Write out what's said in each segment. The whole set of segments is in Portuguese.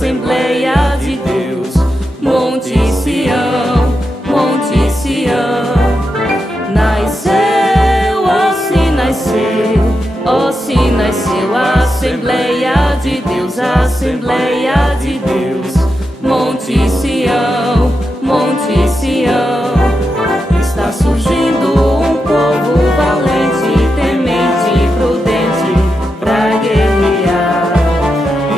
Assembleia de Deus, Monte Sião, Monte Sião. Nasceu, ó se nasceu, ó se nasceu, Assembleia de Deus, Assembleia de Deus, Monte Sião, Monte Sião. Está surgindo um povo valente, temente e prudente pra guerrear,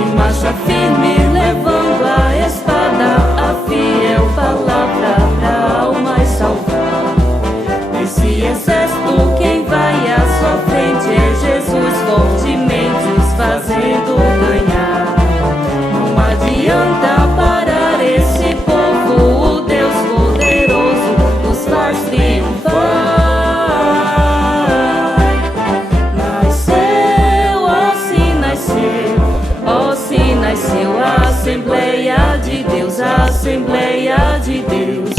em marcha firme, levando a espada, a fiel palavra pra almas salvar. Esse exército, quem vai à sua frente é Jesus, fortemente os fazendo ganhar. Não adianta parar esse povo, o Deus poderoso nos faz triunfar. Nasceu, ó se nasceu, ó se nasceu, Assembleia de Deus, Assembleia de Deus,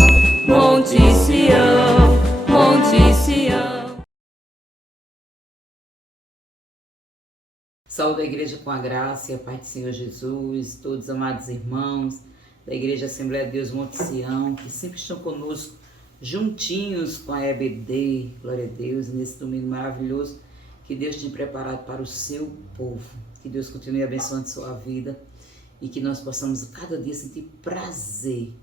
Monte Sião, Monte Sião. Saúde a igreja com a graça e a paz do Senhor Jesus, todos amados irmãos da Igreja Assembleia de Deus Monte Sião, que sempre estão conosco, juntinhos com a EBD, glória a Deus, nesse domingo maravilhoso que Deus tem preparado para o seu povo. Que Deus continue abençoando sua vida e que nós possamos cada dia sentir prazer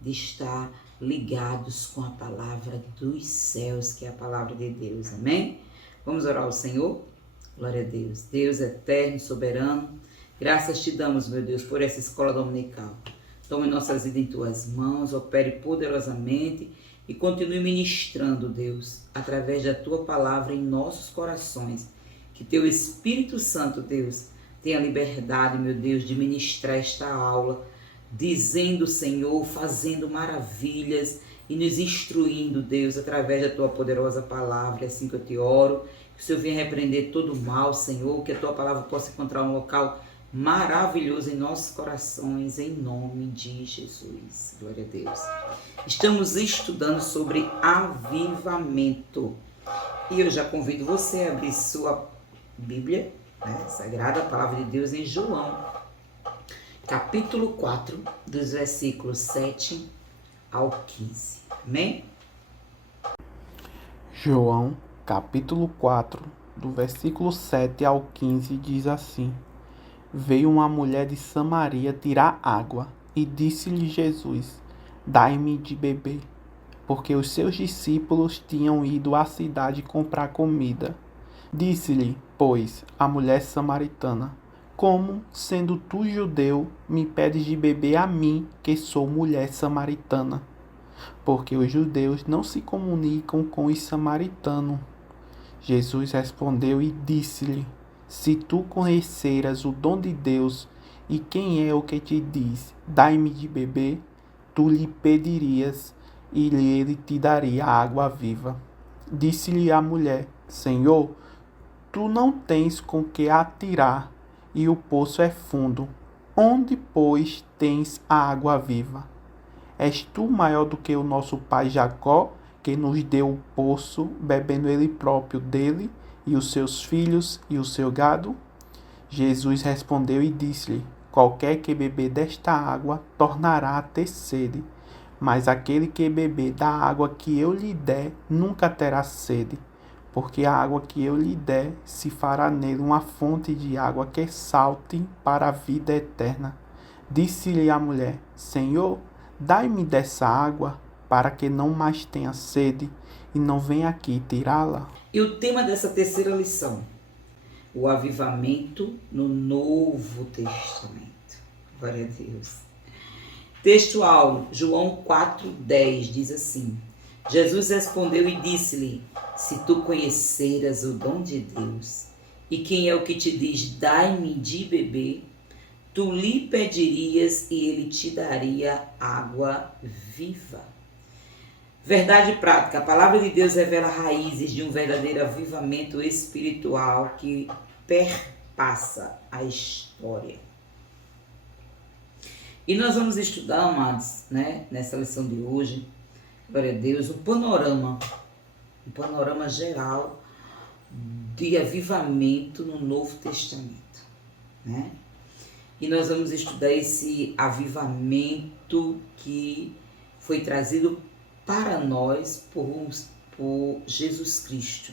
de estar ligados com a palavra dos céus, que é a palavra de Deus, amém? Vamos orar ao Senhor? Glória a Deus. Deus eterno, soberano, graças te damos, meu Deus, por essa escola dominical. Tome nossas vidas em tuas mãos, opere poderosamente e continue ministrando, Deus, através da tua palavra em nossos corações. Que teu Espírito Santo, Deus, tenha liberdade, meu Deus, de ministrar esta aula, dizendo, Senhor, fazendo maravilhas e nos instruindo, Deus, através da tua poderosa palavra. É assim que eu te oro. Que o Senhor venha repreender todo o mal, Senhor, que a tua palavra possa encontrar um local maravilhoso em nossos corações, em nome de Jesus. Glória a Deus. Estamos estudando sobre avivamento. E eu já convido você a abrir sua Bíblia, Sagrada, a palavra de Deus, em João, capítulo 4, dos versículos 7 ao 15. Amém? João, capítulo 4, do versículo 7 ao 15, diz assim: Veio uma mulher de Samaria tirar água, e disse-lhe Jesus: Dai-me de beber, porque os seus discípulos tinham ido à cidade comprar comida. Disse-lhe, pois, a mulher samaritana: Como, sendo tu judeu, me pedes de beber a mim, que sou mulher samaritana? Porque os judeus não se comunicam com os samaritanos. Jesus respondeu e disse-lhe: Se tu conheceras o dom de Deus, e quem é o que te diz, dai-me de beber, tu lhe pedirias, e ele te daria água viva. Disse-lhe a mulher: Senhor, tu não tens com que atirar, e o poço é fundo. Onde, pois, tens a água viva? És tu maior do que o nosso pai Jacó, que nos deu o poço, bebendo ele próprio dele, e os seus filhos e o seu gado? Jesus respondeu e disse-lhe: Qualquer que beber desta água tornará a ter sede, mas aquele que beber da água que eu lhe der nunca terá sede, porque a água que eu lhe der se fará nele uma fonte de água que salte para a vida eterna. Disse-lhe a mulher: Senhor, dai-me dessa água, para que não mais tenha sede, e não venha aqui tirá-la. E o tema dessa terceira lição: o avivamento no Novo Testamento. Glória a Deus. Textual, João 4,10 diz assim: Jesus respondeu e disse-lhe: Se tu conheceras o dom de Deus, e quem é o que te diz, dai-me de beber, tu lhe pedirias e ele te daria água viva. Verdade prática, a palavra de Deus revela raízes de um verdadeiro avivamento espiritual que perpassa a história. E nós vamos estudar, amados, nessa lição de hoje, glória a Deus, um panorama geral de avivamento no Novo Testamento, E nós vamos estudar esse avivamento que foi trazido para nós por Jesus Cristo,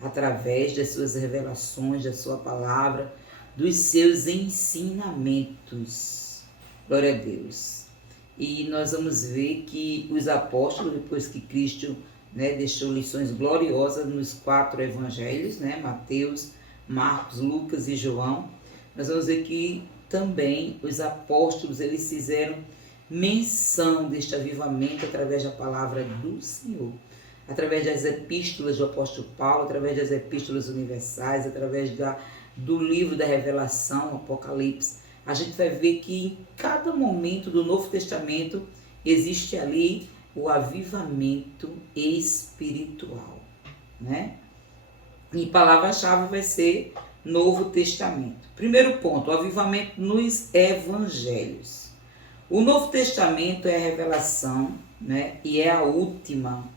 através das suas revelações, da sua palavra, dos seus ensinamentos. Glória a Deus. E nós vamos ver que os apóstolos, depois que Cristo, deixou lições gloriosas nos 4 evangelhos, Mateus, Marcos, Lucas e João, nós vamos ver que também os apóstolos, eles fizeram menção deste avivamento através da palavra do Senhor, através das epístolas do apóstolo Paulo, através das epístolas universais, através do livro da Revelação, Apocalipse. A gente vai ver que em cada momento do Novo Testamento existe ali o avivamento espiritual, E palavra-chave vai ser Novo Testamento. Primeiro ponto, o avivamento nos evangelhos. O Novo Testamento é a revelação, e é a última,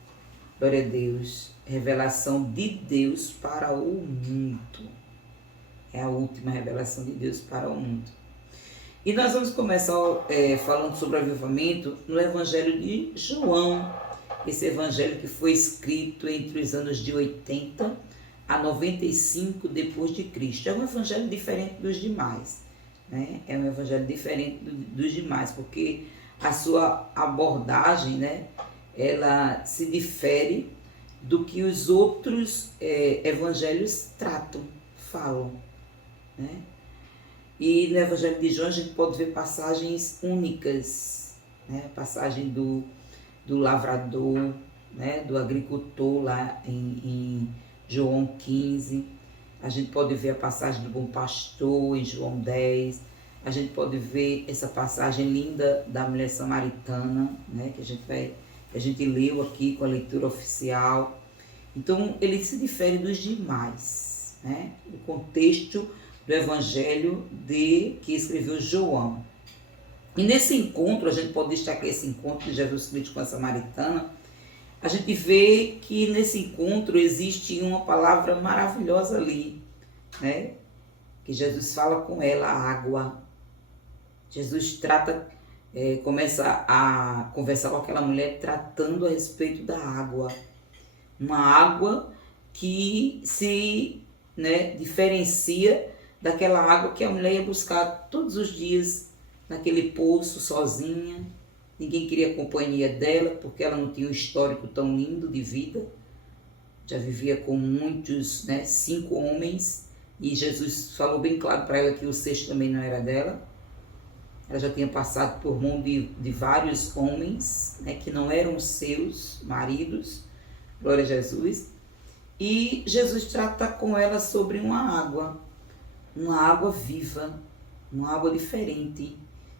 glória a Deus, revelação de Deus para o mundo. É a última revelação de Deus para o mundo. E nós vamos começar falando sobre o avivamento no Evangelho de João. Esse evangelho que foi escrito entre os anos de 80 a 95 depois de Cristo. É um evangelho diferente dos demais. É um evangelho diferente dos demais, porque a sua abordagem, ela se difere do que os outros evangelhos falam. E no Evangelho de João a gente pode ver passagens únicas, passagem do lavrador, do agricultor lá em João 15, a gente pode ver a passagem do bom pastor em João 10, a gente pode ver essa passagem linda da mulher samaritana, que a gente leu aqui com a leitura oficial. Então ele se difere dos demais, o contexto do evangelho que escreveu João. E nesse encontro, a gente pode destacar esse encontro de Jesus Cristo com a samaritana, a gente vê que nesse encontro existe uma palavra maravilhosa ali, que Jesus fala com ela, a água. Jesus começa a conversar com aquela mulher tratando a respeito da água. Uma água que se diferencia daquela água que a mulher ia buscar todos os dias naquele poço sozinha. Ninguém queria a companhia dela porque ela não tinha um histórico tão lindo de vida. Já vivia com muitos, 5 homens, e Jesus falou bem claro para ela que o 6º também não era dela. Ela já tinha passado por mão de vários homens, que não eram seus maridos. Glória a Jesus. E Jesus trata com ela sobre uma água viva, uma água diferente.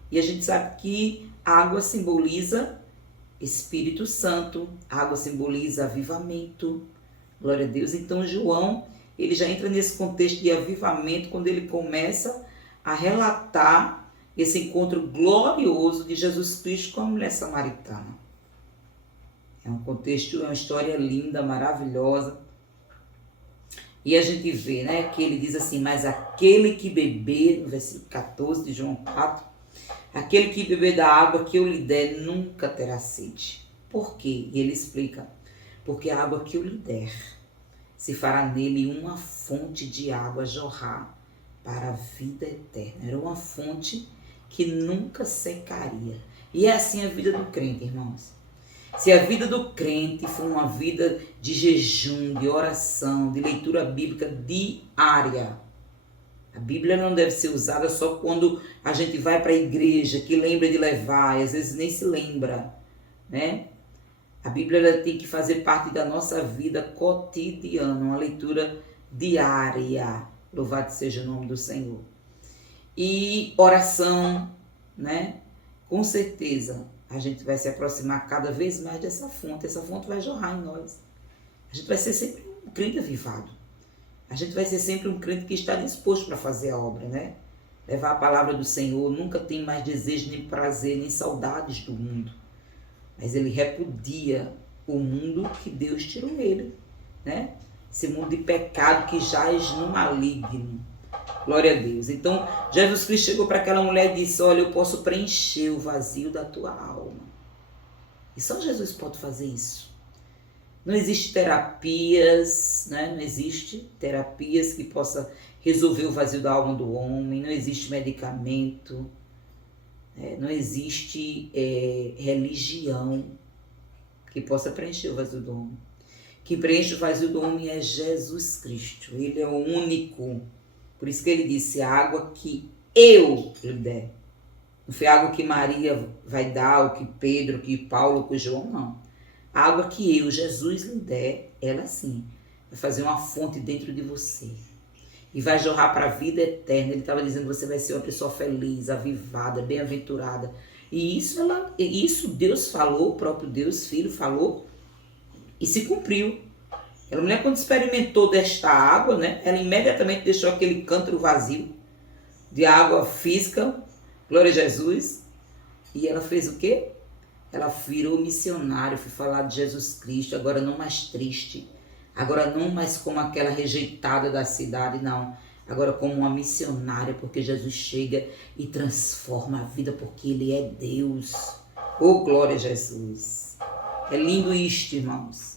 E a gente sabe que a água simboliza Espírito Santo, a água simboliza avivamento, glória a Deus. Então João, ele já entra nesse contexto de avivamento quando ele começa a relatar esse encontro glorioso de Jesus Cristo com a mulher samaritana. É um contexto, é uma história linda, maravilhosa. E a gente vê, que ele diz assim, mas aquele que beber, no versículo 14 de João 4, aquele que beber da água que eu lhe der nunca terá sede. Por quê? E ele explica, porque a água que eu lhe der se fará nele uma fonte de água jorrar para a vida eterna. Era uma fonte que nunca secaria. E é assim a vida do crente, irmãos. Se a vida do crente for uma vida de jejum, de oração, de leitura bíblica diária, a Bíblia não deve ser usada só quando a gente vai para a igreja, que lembra de levar, e às vezes nem se lembra, A Bíblia ela tem que fazer parte da nossa vida cotidiana, uma leitura diária. Louvado seja o nome do Senhor. E oração, Com certeza a gente vai se aproximar cada vez mais dessa fonte. Essa fonte vai jorrar em nós. A gente vai ser sempre um crente avivado. A gente vai ser sempre um crente que está disposto para fazer a obra, Levar a palavra do Senhor, nunca tem mais desejo, nem prazer, nem saudades do mundo. Mas ele repudia o mundo que Deus tirou ele, Esse mundo de pecado que jaz no maligno. Glória a Deus. Então, Jesus Cristo chegou para aquela mulher e disse, olha, eu posso preencher o vazio da tua alma. E só Jesus pode fazer isso. Não existe terapias, né? Não existe terapias que possa resolver o vazio da alma do homem, não existe medicamento, não existe religião que possa preencher o vazio do homem. Quem preenche o vazio do homem é Jesus Cristo, ele é o único. Por isso que ele disse, a água que eu lhe der. Não foi a água que Maria vai dar, ou que Pedro, que Paulo, que João, não. A água que eu, Jesus, lhe der, ela sim, vai fazer uma fonte dentro de você. E vai jorrar para a vida eterna. Ele estava dizendo que você vai ser uma pessoa feliz, avivada, bem-aventurada. E isso Deus falou, o próprio Deus, Filho, falou, e se cumpriu. A mulher, quando experimentou desta água, né, ela imediatamente deixou aquele cântaro vazio de água física, glória a Jesus, e ela fez o quê? Ela virou missionária, foi falar de Jesus Cristo, agora não mais triste, agora não mais como aquela rejeitada da cidade, não, agora como uma missionária, porque Jesus chega e transforma a vida, porque Ele é Deus. Oh, glória a Jesus! É lindo isto, irmãos.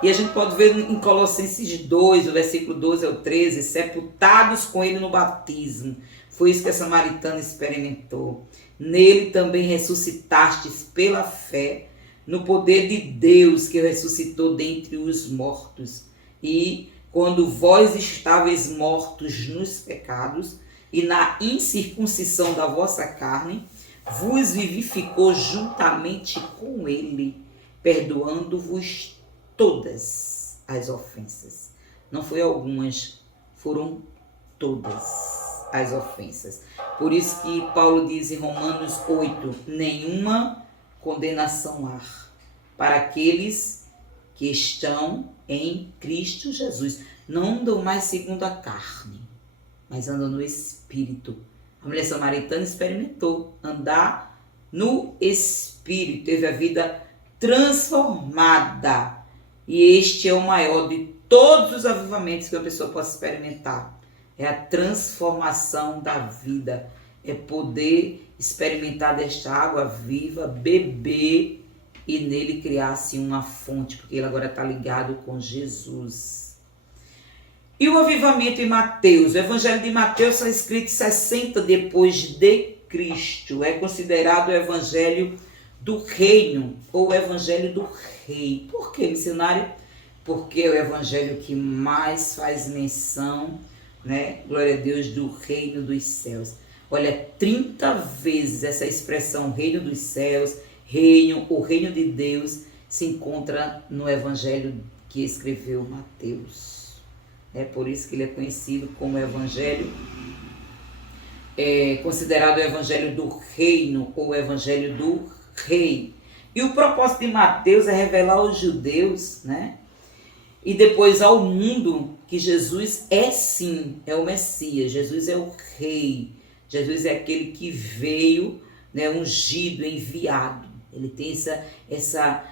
E a gente pode ver em Colossenses 2, o versículo 12 ao 13, sepultados com Ele no batismo. Foi isso que a samaritana experimentou. Nele também ressuscitastes pela fé, no poder de Deus que ressuscitou dentre os mortos. E quando vós estáveis mortos nos pecados e na incircuncisão da vossa carne, vos vivificou juntamente com Ele, perdoando-vos todas as ofensas. Não foi algumas, foram todas as ofensas. Por isso que Paulo diz em Romanos 8, nenhuma condenação há para aqueles que estão em Cristo Jesus. Não andam mais segundo a carne, mas andam no Espírito. A mulher samaritana experimentou andar no Espírito, teve a vida transformada. E este é o maior de todos os avivamentos que a pessoa possa experimentar. É a transformação da vida. É poder experimentar desta água viva, beber e nele criar-se uma fonte, porque ele agora está ligado com Jesus. E o avivamento em Mateus? O evangelho de Mateus foi escrito 60 depois de Cristo. É considerado o evangelho do reino, ou o evangelho do rei. Por que, missionário? Porque é o evangelho que mais faz menção, né? Glória a Deus, do reino dos céus. Olha, 30 vezes essa expressão reino dos céus, reino, o reino de Deus, se encontra no evangelho que escreveu Mateus. É por isso que ele é conhecido como evangelho, considerado o evangelho do reino, ou o evangelho do rei. E o propósito de Mateus é revelar aos judeus, né? E depois ao mundo, que Jesus é sim, é o Messias, Jesus é o rei, Jesus é aquele que veio, né, ungido, enviado. Ele tem essa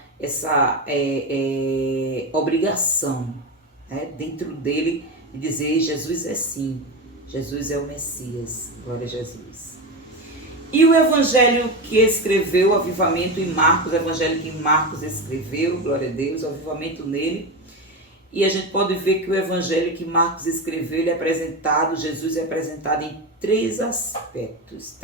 obrigação, né, dentro dele de dizer, Jesus é sim, Jesus é o Messias, glória a Jesus. E o evangelho que escreveu o avivamento em Marcos, o evangelho que Marcos escreveu, glória a Deus, o avivamento nele. E a gente pode ver que o evangelho que Marcos escreveu, ele é apresentado, Jesus é apresentado em três aspectos.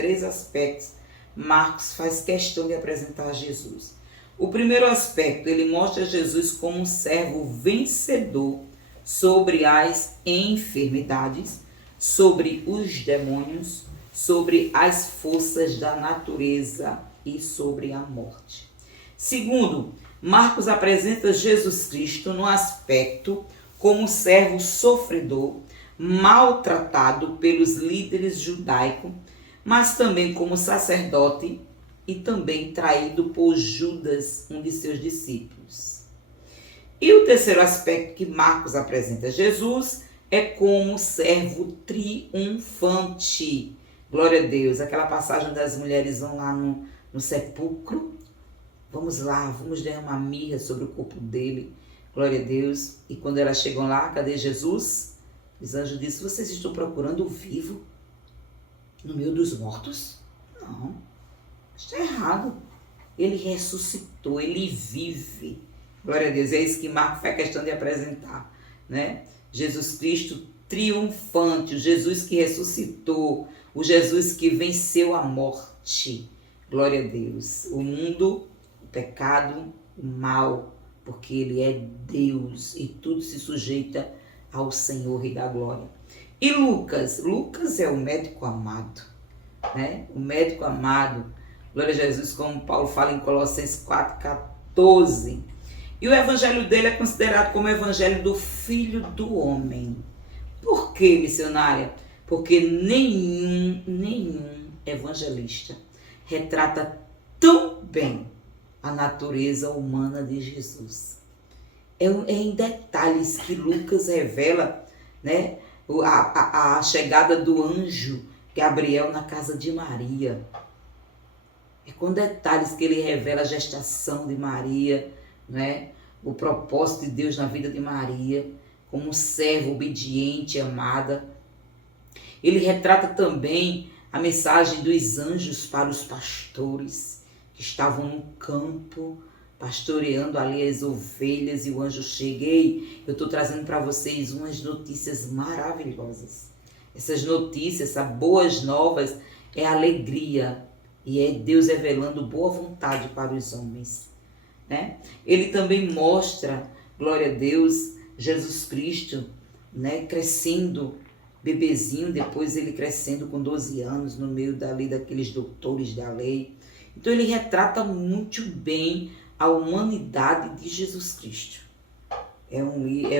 Marcos faz questão de apresentar Jesus. O primeiro aspecto, ele mostra Jesus como um servo vencedor sobre as enfermidades, sobre os demônios, sobre as forças da natureza e sobre a morte. Segundo, Marcos apresenta Jesus Cristo no aspecto como servo sofredor, maltratado pelos líderes judaicos, mas também como sacerdote e também traído por Judas, um de seus discípulos. E o terceiro aspecto que Marcos apresenta Jesus é como servo triunfante. Glória a Deus, aquela passagem das mulheres vão lá no sepulcro, vamos lá, vamos derramar mirra sobre o corpo dele, glória a Deus. E quando elas chegam lá, cadê Jesus? Os anjos disseram: vocês estão procurando o vivo no meio dos mortos? Não, está errado. Ele ressuscitou, ele vive. Glória a Deus, é isso que Marcos faz questão de apresentar, né? Jesus Cristo triunfante, o Jesus que ressuscitou, o Jesus que venceu a morte. Glória a Deus. O mundo, o pecado, o mal, porque ele é Deus e tudo se sujeita ao Senhor Rei da Glória. E Lucas é o médico amado, né? O médico amado, glória a Jesus, como Paulo fala em Colossenses 4,14. E o evangelho dele é considerado como o evangelho do Filho do Homem. Por quê, missionária? Porque nenhum evangelista retrata tão bem a natureza humana de Jesus. É em detalhes que Lucas revela, né, a chegada do anjo Gabriel na casa de Maria. É com detalhes que ele revela a gestação de Maria, né, o propósito de Deus na vida de Maria, como serva obediente, amada. Ele retrata também a mensagem dos anjos para os pastores que estavam no campo, pastoreando ali as ovelhas, e o anjo chega: ei, eu estou trazendo para vocês umas notícias maravilhosas. Essas notícias, essas boas novas, é alegria, e é Deus revelando boa vontade para os homens, né? Ele também mostra, glória a Deus, Jesus Cristo, né, crescendo, bebezinho, depois ele crescendo com 12 anos, no meio daqueles doutores da lei. Então ele retrata muito bem a humanidade de Jesus Cristo. É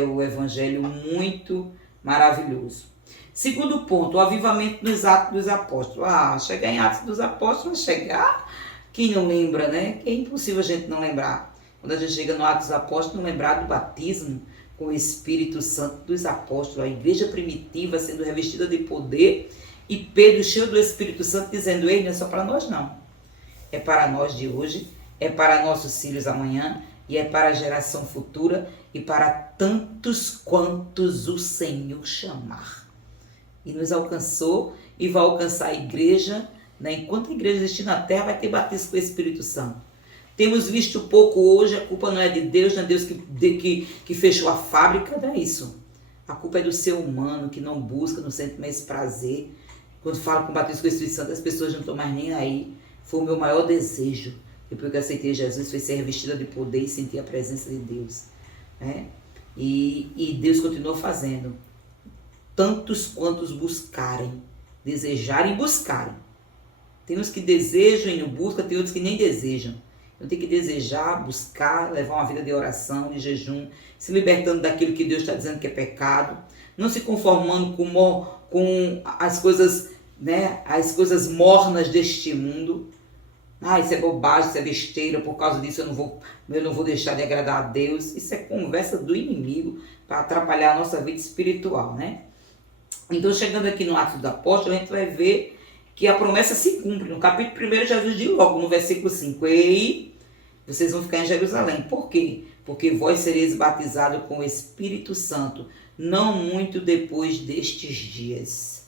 o evangelho muito maravilhoso. Segundo ponto, o avivamento nos Atos dos Apóstolos. Chegar em Atos dos Apóstolos, chegar, quem não lembra, né? Que é impossível a gente não lembrar. Quando a gente chega no Atos dos Apóstolos, não lembrar do batismo com o Espírito Santo dos apóstolos, a igreja primitiva sendo revestida de poder, e Pedro cheio do Espírito Santo dizendo: ei, não é só para nós não, é para nós de hoje, é para nossos filhos amanhã, e é para a geração futura, e para tantos quantos o Senhor chamar. E nos alcançou e vai alcançar a igreja, né? Enquanto a igreja existir na terra, vai ter batismo com o Espírito Santo. Temos visto pouco hoje, a culpa não é de Deus, não é Deus que fechou a fábrica, não é isso. A culpa é do ser humano que não busca, não sente mais prazer. Quando fala com o batismo com o Espírito Santo, as pessoas não estão mais nem aí. Foi o meu maior desejo, depois que eu aceitei Jesus, foi ser revestida de poder e sentir a presença de Deus, né? E Deus continuou fazendo. Tantos quantos buscarem, desejarem e buscarem. Tem uns que desejam e não buscam, tem outros que nem desejam. Então tem que desejar, buscar, levar uma vida de oração, de jejum, se libertando daquilo que Deus está dizendo que é pecado, não se conformando com as coisas, né, as coisas mornas deste mundo. Isso é bobagem, isso é besteira, por causa disso eu não vou deixar de agradar a Deus. Isso é conversa do inimigo para atrapalhar a nossa vida espiritual, né? Então, chegando aqui no Atos dos Apóstolos, a gente vai ver que a promessa se cumpre. No capítulo 1, Jesus diz logo no versículo 5: ei, vocês vão ficar em Jerusalém. Por quê? Porque vós sereis batizados com o Espírito Santo, não muito depois destes dias.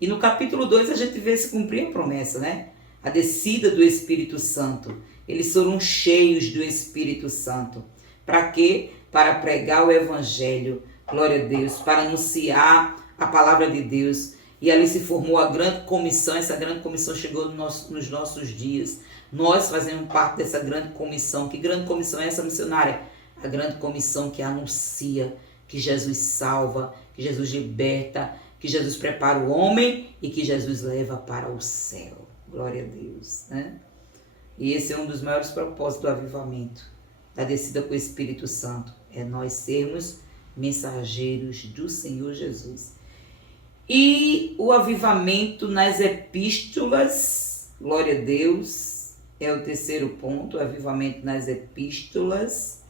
E no capítulo 2 a gente vê se cumprir a promessa, né? A descida do Espírito Santo. Eles foram cheios do Espírito Santo. Para quê? Para pregar o Evangelho, glória a Deus, para anunciar a palavra de Deus. E ali se formou a grande comissão. Essa grande comissão chegou nos nossos dias. Nós fazemos parte dessa grande comissão. Que grande comissão é essa, missionária? A grande comissão que anuncia que Jesus salva, que Jesus liberta, que Jesus prepara o homem e que Jesus leva para o céu. Glória a Deus, né? E esse é um dos maiores propósitos do avivamento, da descida com o Espírito Santo. É nós sermos mensageiros do Senhor Jesus. E o avivamento nas epístolas, glória a Deus, é o terceiro ponto, o avivamento nas epístolas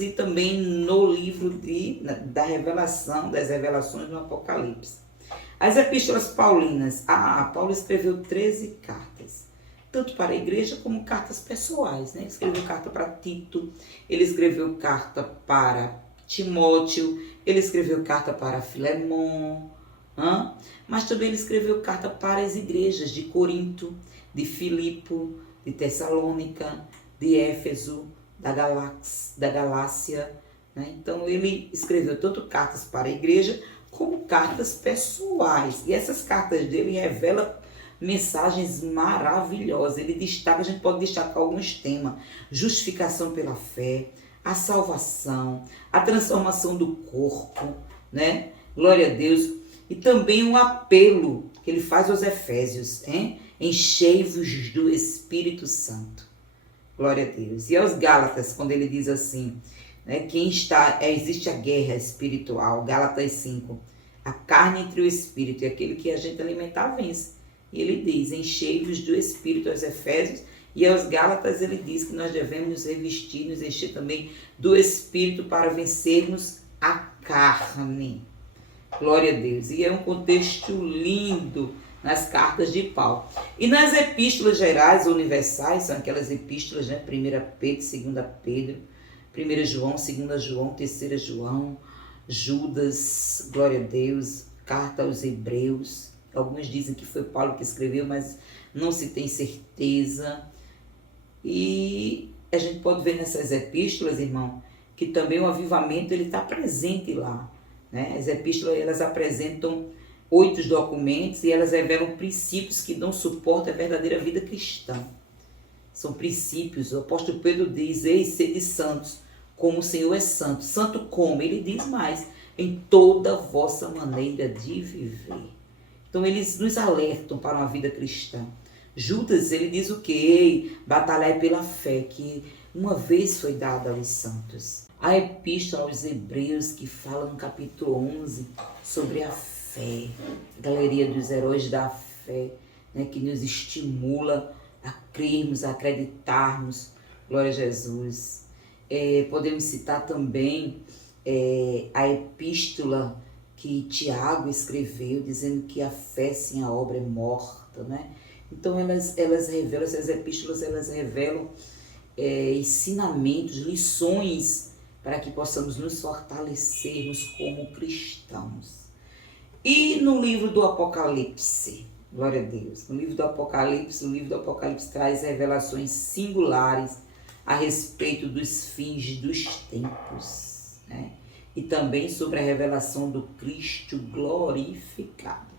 e também no livro das revelações do Apocalipse. As epístolas paulinas. Paulo escreveu 13 cartas, tanto para a igreja como cartas pessoais, né? Ele escreveu carta para Tito, ele escreveu carta para Timóteo, ele escreveu carta para Filemon, mas também ele escreveu carta para as igrejas de Corinto, de Filipo, de Tessalônica, de Éfeso, da Galácia. Né? Então ele escreveu tanto cartas para a igreja como cartas pessoais. E essas cartas dele revelam mensagens maravilhosas. Ele destaca, a gente pode destacar alguns temas: justificação pela fé, a salvação, a transformação do corpo, né? Glória a Deus. E também um apelo que ele faz aos Efésios, hein? Enchei-vos do Espírito Santo. Glória a Deus. E aos Gálatas, quando ele diz assim, né? Existe a guerra espiritual, Gálatas 5, a carne entre o Espírito e aquele que a gente alimentar vence. E ele diz, enchei-vos do Espírito aos Efésios, e aos Gálatas ele diz que nós devemos nos revestir, nos encher também do Espírito para vencermos a carne. Glória a Deus. E é um contexto lindo nas cartas de Paulo. E nas epístolas gerais, universais, são aquelas epístolas, né? 1 Pedro, 2 Pedro, 1 João, 2 João, 3 João, Judas, glória a Deus, carta aos Hebreus. Alguns dizem que foi Paulo que escreveu, mas não se tem certeza. E a gente pode ver nessas epístolas, irmão, que também o avivamento está presente lá. Né? As epístolas elas apresentam 8 documentos e elas revelam princípios que dão suporte à verdadeira vida cristã. São princípios. O apóstolo Pedro diz, ei, sede santos, como o Senhor é santo. Santo como? Ele diz mais, em toda a vossa maneira de viver. Então eles nos alertam para uma vida cristã. Judas, ele diz o quê? Ei, batalhai pela fé, que uma vez foi dada aos santos. A epístola aos Hebreus, que fala no capítulo 11 sobre a fé, a galeria dos heróis da fé, né, que nos estimula a crermos, a acreditarmos. Glória a Jesus. Podemos citar também a epístola que Tiago escreveu, dizendo que a fé sem a obra é morta, né? Então elas revelam, essas epístolas elas revelam ensinamentos, lições para que possamos nos fortalecermos como cristãos. E no livro do Apocalipse, glória a Deus, no livro do Apocalipse, o livro do Apocalipse traz revelações singulares a respeito dos fins dos tempos, né? E também sobre a revelação do Cristo glorificado.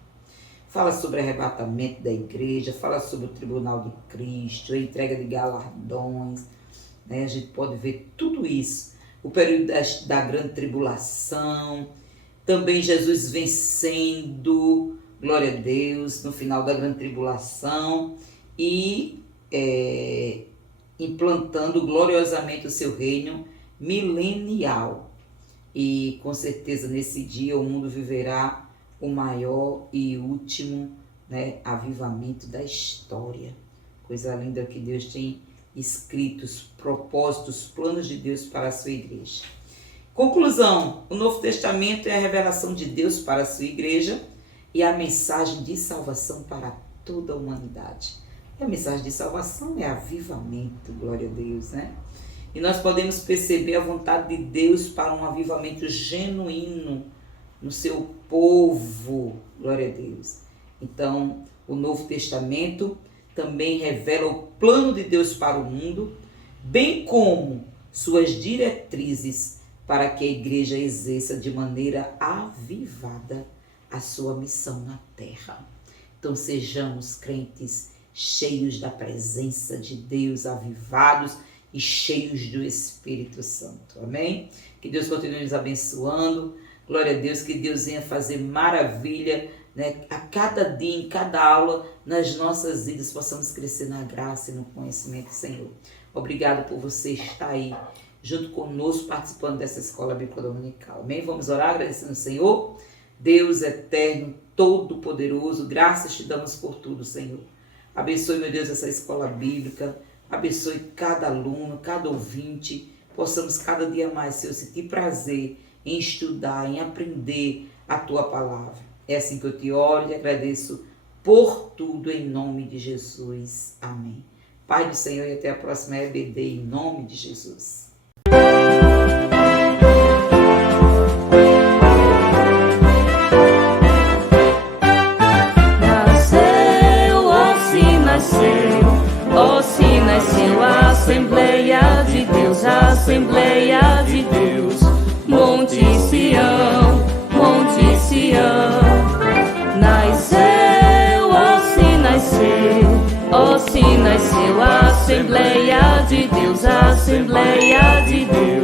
Fala sobre o arrebatamento da igreja, fala sobre o tribunal de Cristo, a entrega de galardões, né? A gente pode ver tudo isso. O período da grande tribulação, também Jesus vencendo, glória a Deus, no final da grande tribulação e implantando gloriosamente o seu reino milenial. E com certeza nesse dia o mundo viverá o maior e último, né, avivamento da história. Coisa linda que Deus tem escrito, os propósitos, os planos de Deus para a sua igreja. Conclusão, o Novo Testamento é a revelação de Deus para a sua igreja e a mensagem de salvação para toda a humanidade. E a mensagem de salvação é avivamento, glória a Deus, né? E nós podemos perceber a vontade de Deus para um avivamento genuíno no seu povo, glória a Deus. Então, o Novo Testamento também revela o plano de Deus para o mundo, bem como suas diretrizes para que a igreja exerça de maneira avivada a sua missão na terra. Então, sejamos crentes cheios da presença de Deus, avivados e cheios do Espírito Santo. Amém? Que Deus continue nos abençoando. Glória a Deus, que Deus venha fazer maravilha, né? A cada dia, em cada aula, nas nossas vidas, possamos crescer na graça e no conhecimento do Senhor. Obrigado por você estar aí, junto conosco, participando dessa escola bíblica dominical. Amém? Vamos orar agradecendo ao Senhor. Deus eterno, todo-poderoso, graças te damos por tudo, Senhor. Abençoe, meu Deus, essa escola bíblica. Abençoe cada aluno, cada ouvinte. Possamos cada dia mais, Senhor, sentir prazer em estudar, em aprender a Tua palavra. É assim que eu te oro e agradeço por tudo em nome de Jesus. Amém. Pai do Senhor, e até a próxima EBD em nome de Jesus. de Deus, Assembleia de Deus, Monte Sião, Monte Sião. Nasceu, ó se nasceu, ó se nasceu, Assembleia de Deus, Assembleia de Deus.